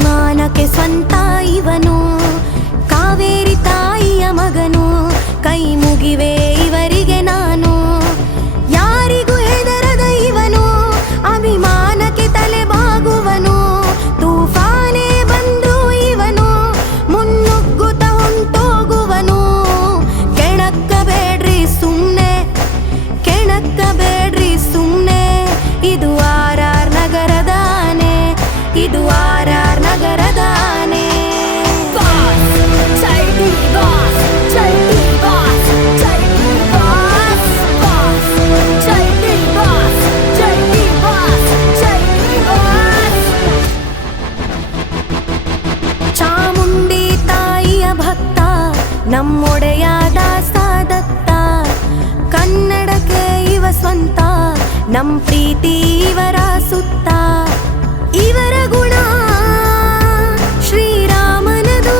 ಅಭಿಮಾನಕ್ಕೆ ಸ್ವಂತ ಇವನು, ಕಾವೇರಿ ತಾಯಿಯ ಮಗನು, ಕೈ ಮುಗಿವೆ ಇವರಿಗೆ ನಾನು. ಯಾರಿಗೂ ಹೆದರದ ಇವನು, ಅಭಿಮಾನಕ್ಕೆ ತಲೆ ಬಾಗುವನು. ತೂಫಾನೇ ಬಂದು ಇವನು, ಮುನ್ನುಗ್ಗುತ್ತ ಹೊಂಟೋಗುವನು. ಕೆಣಕಬೇಡ್ರಿ ಸುಮ್ನೆ, ಕೆಣಕಬೇಡ್ರಿ ಸುಮ್ನೆ, ಇದು ಆರ್ ನಗರದ ಆನೆ, ಇದು ಆರ್ ನಗರದ ಆನೆ. ಚಾಮುಂಡಿ ತಾಯಿಯ ಭಕ್ತ, ನಮ್ಮೊಡೆಯ ದಾಸದತ್ತ. ಕನ್ನಡಕ್ಕೆ ಇವ ಸ್ವಂತ, ನಮ್ ಪ್ರೀತಿ ಇವರ ಸುತ್ತ. ಇವರ ಗುಣ ಶ್ರೀರಾಮನದು,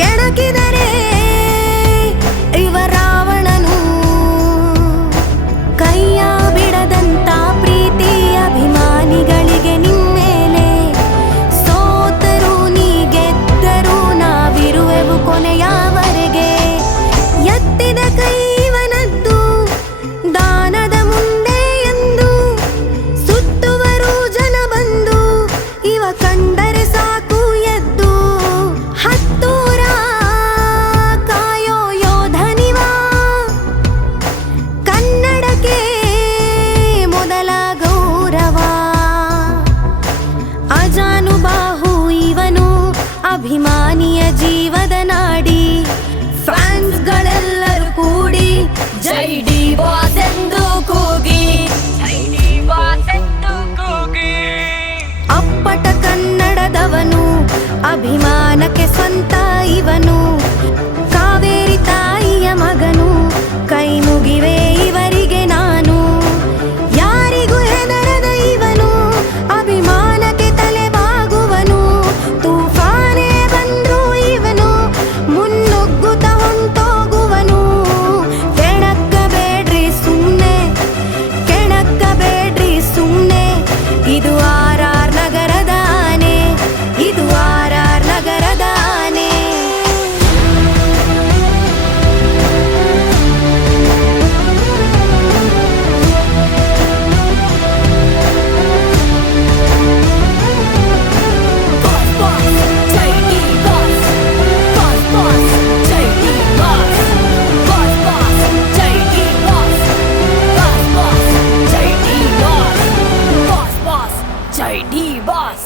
ಕೆಣಕಿದರೆ ಇವ ರಾವಣನು. ಕೈಯ ಬಿಡದಂತ ಪ್ರೀತಿ ಅಭಿಮಾನಿಗಳಿಗೆ ನಿಮ್ಮೇಲೆ. ಸೋತರು ನೀ ಗೆದ್ದರು ನಾವಿರುವೆವು ಕೊನೆಯವರೆಗೆ. ಎತ್ತಿದ ಕೈ ಇವನದ್ದು, ದಾನದ ಮುಂದೆ ಎಂದು. ಸುತ್ತುವರು ಜನ ಬಂದು, ಇವ ಕಂಡರೆ ಸಾಕು ಎದ್ದು. ಹತ್ತೂರ ಕಾಯೋ ಯೋಧನಿವ, ಕನ್ನಡಕ್ಕೆ ಮೊದಲ ಗೌರವ. ಅಜಾನುಬಾಹು ಇವನು, ಅಭಿಮಾನಿಯ ಜೀವದ ನಾಡಿ. ಫ್ಯಾನ್ಸ್ಗಳೆಲ್ಲರೂ ಕೂಡಿ ಜೈ ಡಿ ಬಾಸ್ ಎಂದು ಕೂಗಿ, ಜೈ ಡಿ ಬಾಸ್ ಎಂದು ಕೂಗಿ. ಅಪ್ಪಟ ಕನ್ನಡದವನು, ಅಭಿಮಾನಕ್ಕೆ ಸ್ವಂತ ಇವನು, ಕಾವೇರಿ ತಾಯಿಯ ಮಗನು, ಕೈ ಮುಗಿವೆ ಇವರಿಗೆ ನಾನು. ಯಾರಿಗೂ ಹೆದರದ ಇವನು, ಅಭಿಮಾನಕ್ಕೆ ತಲೆ ಬಾಗುವನು. ತೂಫಾನೇ ಬಂದ್ರು ಇವನು, ಮುನ್ನುಗ್ಗುತ್ತ ಹೊಂಟೋಗುವನು. ಕೆಣಕಬೇಡ್ರಿ ಸುಮ್ನೆ, ಕೆಣಕಬೇಡ್ರಿ ಸುಮ್ನೆ, ಇದು ಆರ್ ನಗರದ ಆನೆ, ಇದು ಆರ್ ನಗರದ ಆನೆ. Jai D Boss.